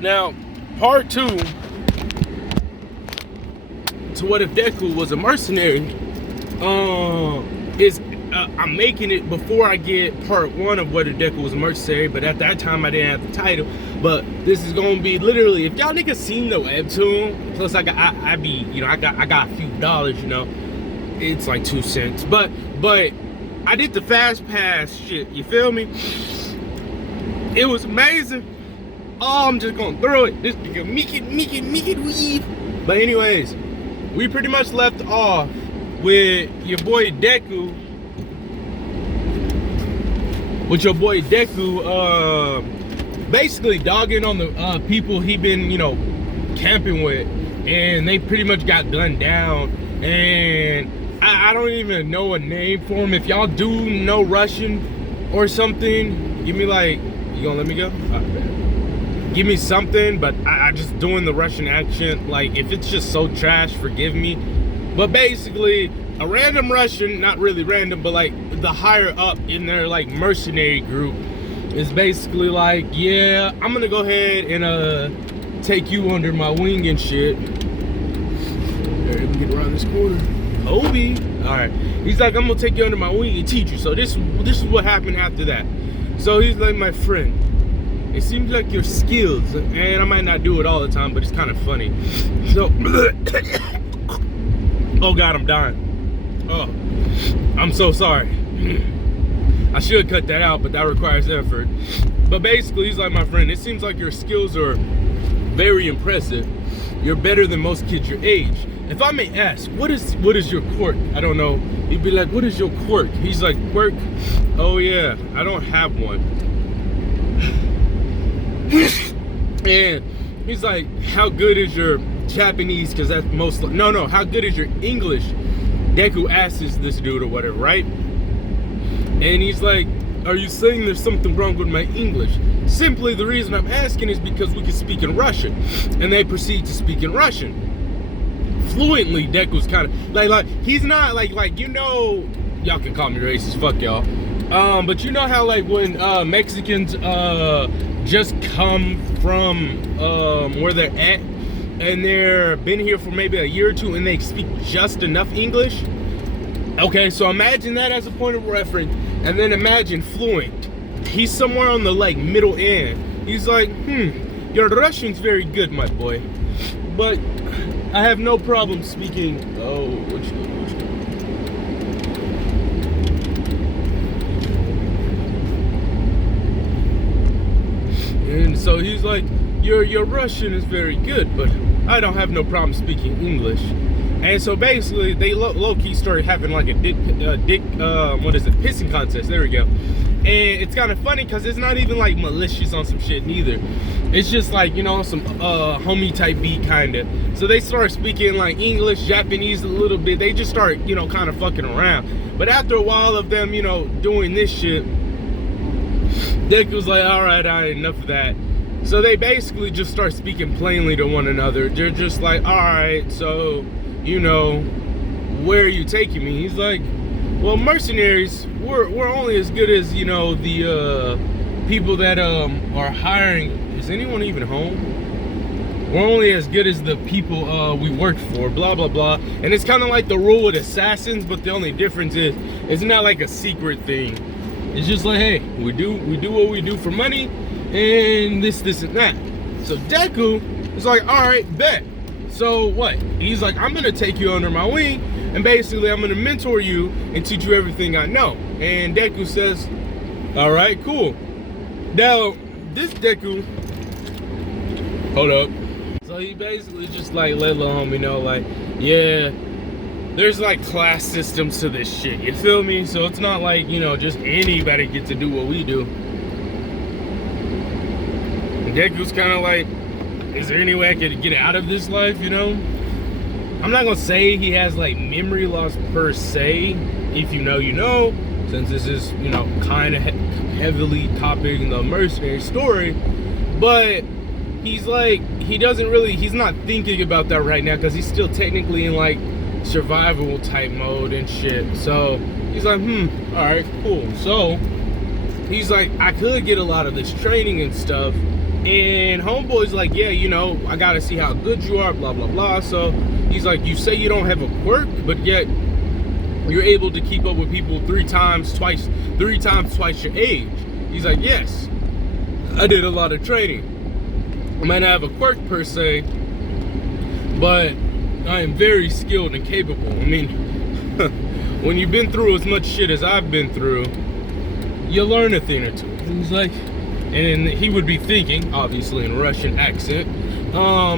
Now, part 2 to what if Deku was a mercenary is I'm making it before I get part 1 of what if Deku was a mercenary, but at that time I didn't have the title. But this is gonna be literally, if y'all niggas seen the webtoon, plus I got a few dollars, you know, it's like 2 cents. But I did the fast pass shit, you feel me? It was amazing. Oh, I'm just gonna throw it. This nigga make it weave. But anyways, we pretty much left off with your boy Deku. Basically dogging on the people he been, you know, camping with, and they pretty much got gunned down. And I don't even know a name for him. If y'all do know Russian or something, give me like, you gonna let me go? Give me something, but I just doing the Russian accent. Like, if it's just so trash, forgive me. But basically, a random Russian, not really random, but like the higher up in their like mercenary group is basically like, yeah, I'm gonna go ahead and take you under my wing and shit. Alright, let me get around this corner. Obi. Alright. He's like, I'm gonna take you under my wing and teach you. So this is what happened after that. So he's like, my friend, it seems like your skills, and I might not do it all the time, but it's kind of funny. So, oh God, I'm dying. Oh, I'm so sorry. I should cut that out, but that requires effort. But basically, he's like, my friend, it seems like your skills are very impressive. You're better than most kids your age. If I may ask, what is your quirk? I don't know. He'd be like, what is your quirk? He's like, quirk? Oh yeah, I don't have one. And he's like, how good is your Japanese? Because that's most, no, how good is your English? Deku asks this dude or whatever, right? And he's like, are you saying there's something wrong with my English? Simply, the reason I'm asking is because we can speak in Russian. And they proceed to speak in Russian fluently. Deku's kind of like he's not like, you know, y'all can call me racist, fuck y'all. But you know how like when Mexicans just come from where they're at, and they're been here for maybe a year or two, and they speak just enough English. Okay, so imagine that as a point of reference, and then imagine fluent. He's somewhere on the like middle end. He's like, your Russian's very good, my boy, but I have no problem speaking. Oh, what you doing? And so he's like, your Russian is very good, but I don't have no problem speaking English. And so basically, they low-key started having like a pissing contest. There we go. And it's kind of funny because it's not even like malicious on some shit neither. It's just like, you know, some homie type beat kind of. So they started speaking like English, Japanese a little bit. They just start, you know, kind of fucking around. But after a while of them, you know, doing this shit, Deku was like, all right, enough of that. So they basically just start speaking plainly to one another. They're just like, all right, so, you know, where are you taking me? He's like, well, mercenaries, we're only as good as, you know, the people that are hiring. Is anyone even home? We're only as good as the people we work for, blah, blah, blah. And it's kind of like the rule with assassins, but the only difference is, it's not like a secret thing. It's just like, hey, we do what we do for money, and this and that. So Deku is like, all right, bet. So what? He's like, I'm gonna take you under my wing, and basically I'm gonna mentor you and teach you everything I know. And Deku says, all right, cool. Now, this Deku, hold up. So he basically just like let the homie know, like, yeah, there's like class systems to this shit, you feel me? So it's not like, you know, just anybody gets to do what we do. And Deku's kind of like, is there any way I could get out of this life, you know? I'm not gonna say he has like memory loss per se. If you know, you know, since this is, you know, kind of heavily copying the mercenary story. But he's like, he's not thinking about that right now because he's still technically in like survival type mode and shit. So he's like, all right, cool. So he's like, I could get a lot of this training and stuff And homeboy's like, yeah, you know, I gotta see how good you are, blah, blah, blah. So he's like, you say you don't have a quirk, but yet you're able to keep up with people three times twice your age. He's like, yes, I did a lot of training. I might not have a quirk per se, but I am very skilled and capable. I mean, when you've been through as much shit as I've been through, you learn a thing or two. And he's like, and he would be thinking, obviously in Russian accent,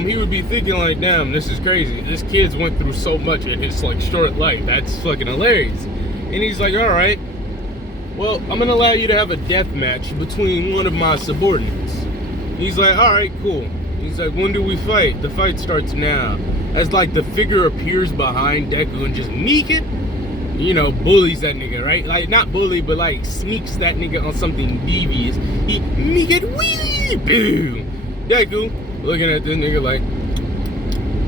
he would be thinking like, damn, this is crazy. This kid's went through so much in his like short life. That's fucking hilarious. And he's like, all right, well, I'm gonna allow you to have a death match between one of my subordinates. He's like, all right, cool. He's like, when do we fight? The fight starts now. As like the figure appears behind Deku and just meek it, you know, bullies that nigga, right? Like, not bully, but like sneaks that nigga on something devious. He meek it, wee, boom. Deku looking at this nigga like,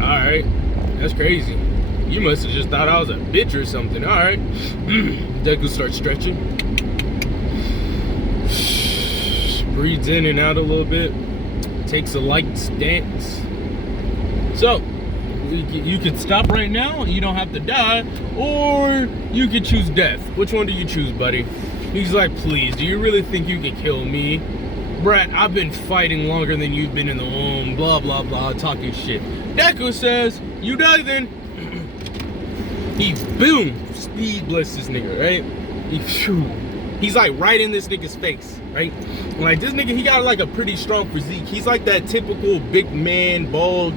all right, that's crazy. You must have just thought I was a bitch or something. All right. Deku starts stretching. Breathes in and out a little bit. Takes a light stance. So, you could stop right now, you don't have to die, or you could choose death. Which one do you choose, buddy? He's like, please, do you really think you can kill me? Brat, I've been fighting longer than you've been in the womb, blah, blah, blah, talking shit. Deku says, you die then. He, boom, speed bless this nigga, right? He's like right in this nigga's face, right? Like this nigga, he got like a pretty strong physique. He's like that typical big man, bald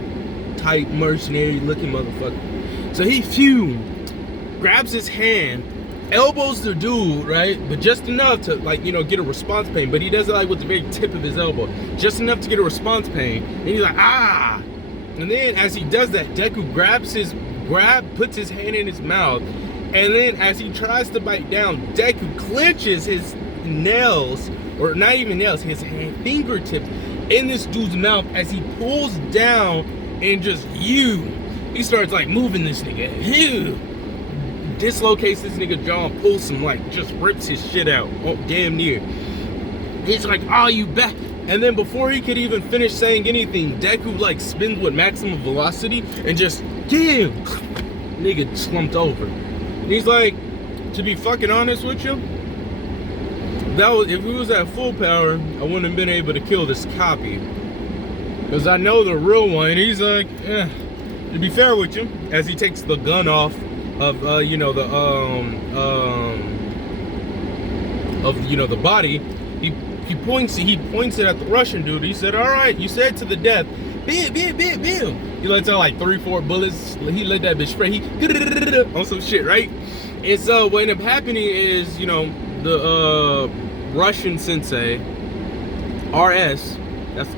type mercenary looking motherfucker. So he grabs his hand, elbows the dude, right? But just enough to like, you know, get a response pain. But he does it like with the very tip of his elbow. Just enough to get a response pain. And he's like, ah! And then as he does that, Deku puts his hand in his mouth. And then as he tries to bite down, Deku clenches his nails, or not even nails, his fingertips in this dude's mouth as he pulls down and just he starts like moving this nigga. Dislocates this nigga jaw and pulls him, like just rips his shit out. Oh, damn near. He's like, oh, you back. And then before he could even finish saying anything, Deku like spins with maximum velocity and just nigga slumped over. And he's like, to be fucking honest with you, if we was at full power, I wouldn't have been able to kill this copy. Because I know the real one. And he's like, to be fair with you, as he takes the gun off of the body, he points it at the Russian dude. He said, all right, you said to the death. Bam, bam, bam, bam. He lets out like 3-4 bullets. He let that bitch spray. He on some shit, right? And so what ended up happening is, you know, the Russian sensei, RS,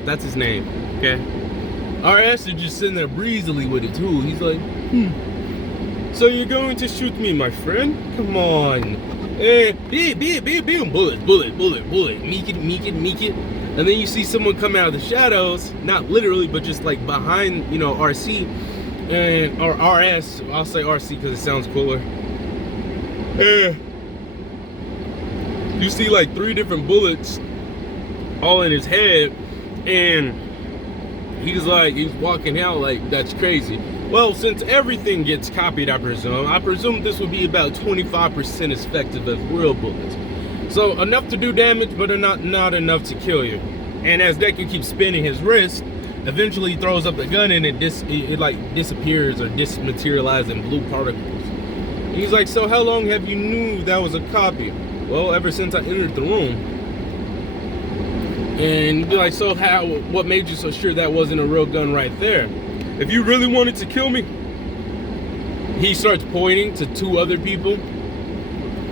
that's his name, okay? RS is just sitting there breezily with it too. He's like, so you're going to shoot me, my friend? Come on. Bullet. Meek it. And then you see someone come out of the shadows, not literally, but just like behind, you know, RC or RS. I'll say RC because it sounds cooler. You see like 3 different bullets all in his head, and he's walking out like, that's crazy. Well, since everything gets copied, I presume this would be about 25% as effective as real bullets. So enough to do damage, but not enough to kill you. And as Deku keeps spinning his wrist, eventually he throws up the gun and it like disappears or dismaterializes in blue particles. He's like, so how long have you knew that was a copy? Well, ever since I entered the room. And you'd be like, so what made you so sure that wasn't a real gun right there? If you really wanted to kill me, he starts pointing to 2 other people.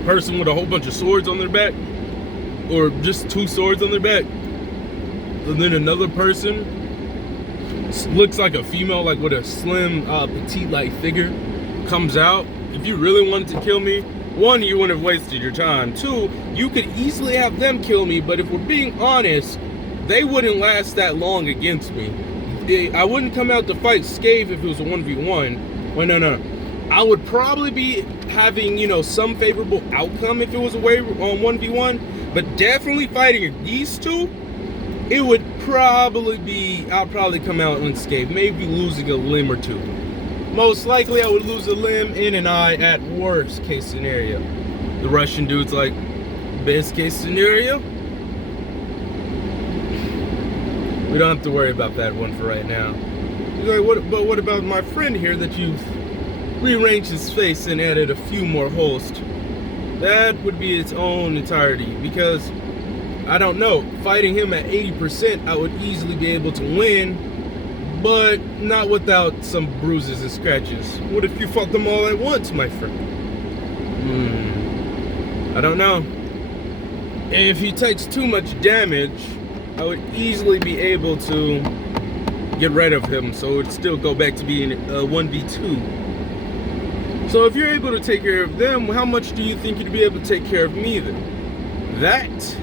Person with a whole bunch of swords on their back, or just 2 swords on their back. And then another person looks like a female, like with a slim, petite like figure, comes out. If you really wanted to kill me, 1, you wouldn't have wasted your time. 2, you could easily have them kill me, but if we're being honest, they wouldn't last that long against me. I wouldn't come out to fight Scathe if it was a 1v1. Well, no. I would probably be having, you know, some favorable outcome if it was a 1v1, but definitely fighting these 2, it would I'll probably come out unscathed, maybe losing a limb or two. Most likely I would lose a limb and an eye at worst case scenario. The Russian dude's like, best case scenario? We don't have to worry about that one for right now. He's like, what about my friend here that you've rearranged his face and added a few more holes to? That would be its own entirety, because I don't know, fighting him at 80%, I would easily be able to win, but not without some bruises and scratches. What if you fought them all at once, my friend? I don't know. If he takes too much damage, I would easily be able to get rid of him, so it would still go back to being a 1v2. So if you're able to take care of them, how much do you think you'd be able to take care of me then? That?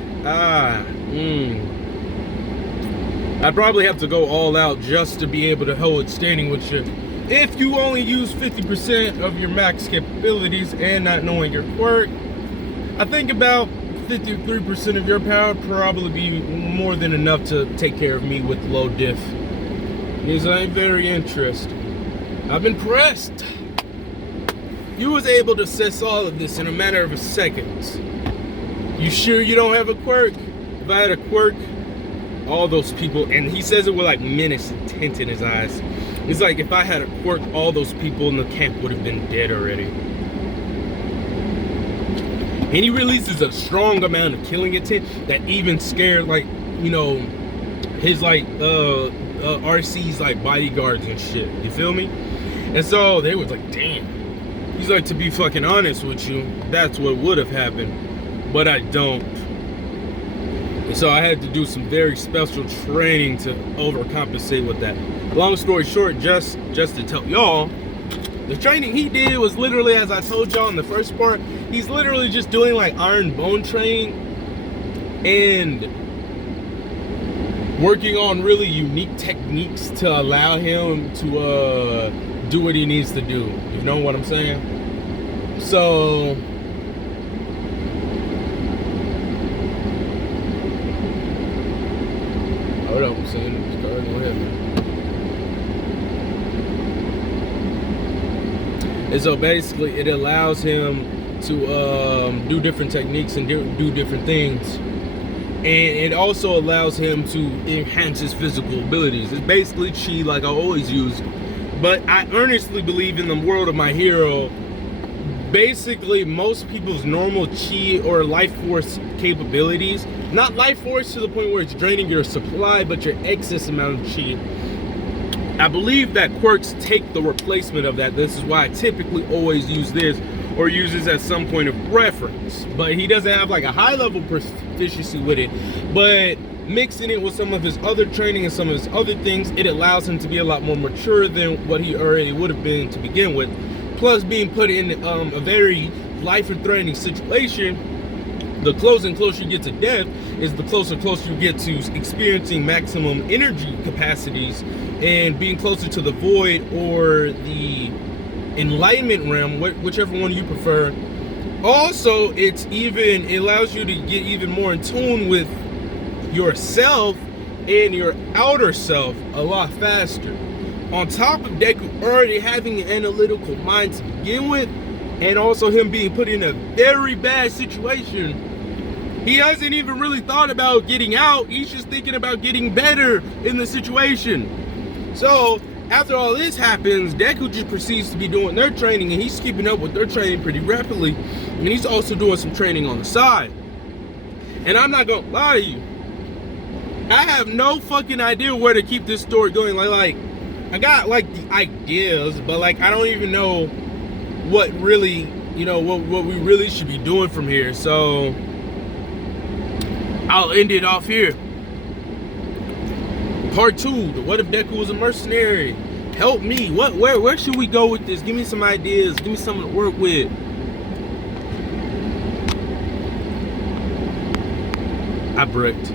I'd probably have to go all out just to be able to hold standing with you. If you only use 50% of your max capabilities and not knowing your quirk, I think about 53% of your power probably be more than enough to take care of me with low diff. Because I'm very interested. I've been pressed. You was able to assess all of this in a matter of seconds. You sure you don't have a quirk? If I had a quirk, all those people, and he says it with like menace and tint in his eyes. It's like if I had a quirk, all those people in the camp would have been dead already. And he releases a strong amount of killing intent that even scared, like, you know, his like RC's like bodyguards and shit. You feel me? And so they was like, damn. He's like, to be fucking honest with you, that's what would have happened, but I don't. And so I had to do some very special training to overcompensate with that. Long story short, just to tell y'all, the training he did was literally, as I told y'all in the first part, he's literally just doing like iron bone training and working on really unique techniques to allow him to do what he needs to do. You know what I'm saying? So hold up, I'm saying this car go ahead. And so basically it allows him to do different techniques and do different things. And it also allows him to enhance his physical abilities. It's basically chi, like I always use. But I earnestly believe in the world of my hero, basically most people's normal chi or life force capabilities, not life force to the point where it's draining your supply, but your excess amount of chi, I believe that quirks take the replacement of that. This is why I typically always use this or use this as some point of reference. But he doesn't have like a high level proficiency with it, but mixing it with some of his other training and some of his other things, it allows him to be a lot more mature than what he already would have been to begin with. Plus being put in a very life-threatening situation, the closer and closer you get to death is the closer and closer you get to experiencing maximum energy capacities and being closer to the void or the enlightenment realm, whichever one you prefer. Also, it allows you to get even more in tune with yourself and your outer self a lot faster. On top of Deku already having an analytical mind to begin with, and also him being put in a very bad situation, he hasn't even really thought about getting out. He's just thinking about getting better in the situation. So after all this happens, Deku just proceeds to be doing their training, and he's keeping up with their training pretty rapidly, and he's also doing some training on the side. And I'm not gonna lie to you, I have no fucking idea where to keep this story going. Like I got like the ideas, but like I don't even know what really, you know, what we really should be doing from here. So I'll end it off here. Part 2, the what if Deku was a mercenary? Help me. Where should we go with this? Give me some ideas. Give me something to work with. I bricked.